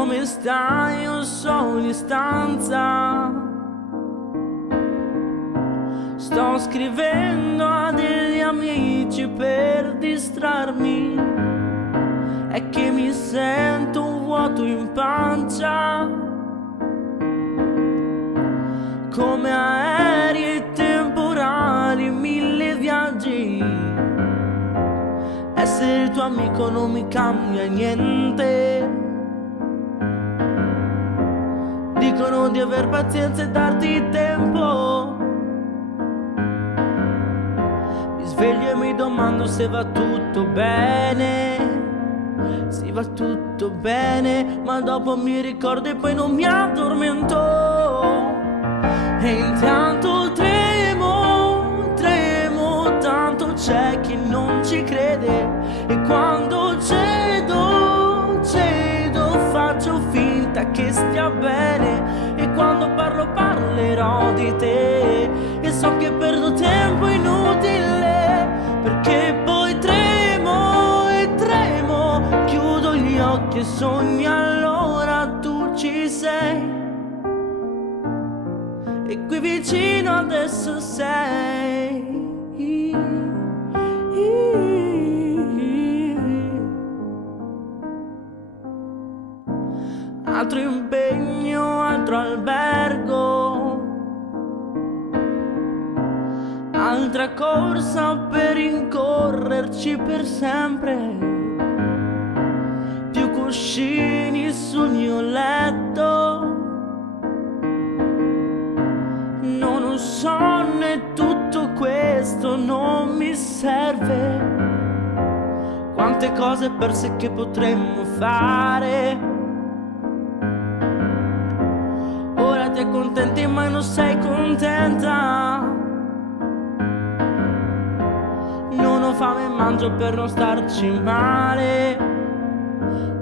come stai? Io sono in stanza, sto scrivendo a degli amici per distrarmi. È che mi sento un vuoto in pancia, come aerei e temporali, 1000 viaggi. Essere il tuo amico non mi cambia niente. Dicono di aver pazienza e darti tempo. Mi sveglio e mi domando se va tutto bene. Sì, va tutto bene, ma dopo mi ricordo e poi non mi addormento. E intanto tremo, tremo, tanto c'è chi non ci crede. E quando cedo, cedo, faccio finta che stia bene. E quando parlo parlerò di te. E so che perdo tempo inutile, perché poi tremo e tremo. Chiudo gli occhi e sogno, allora tu ci sei. E qui vicino adesso sei. Altro impegno, altro albergo, altra corsa per rincorrerci per sempre. Più cuscini sul mio letto, non ho sonno e tutto questo non mi serve. Quante cose perse che potremmo fare. Ora ti accontenti ma non sei contenta. Non ho fame e mangio per non starci male.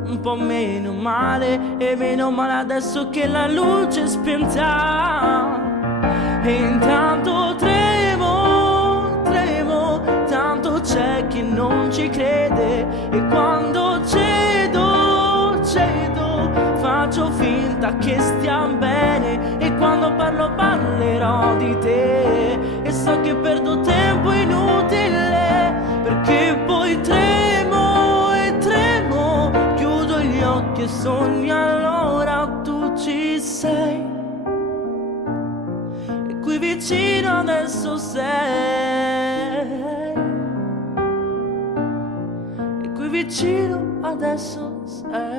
Un po' meno male, e meno male adesso che la luce è spenta. E intanto tremo, tremo, tanto c'è chi non ci crede. E quando cedo, cedo, faccio finta che stia bene. E quando parlo parlerò di te. E so che perdo tempo inutile, perché poi tremo e tremo. Chiudo gli occhi e sogno, allora tu ci sei. E qui vicino adesso sei. E qui vicino adesso sei.